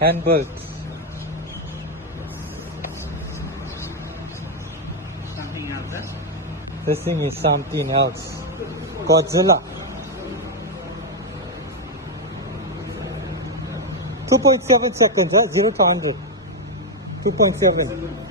hand bolts. Something else, huh? This thing is something else. Godzilla. 2.7 seconds, right? 0 to 100. 2.7.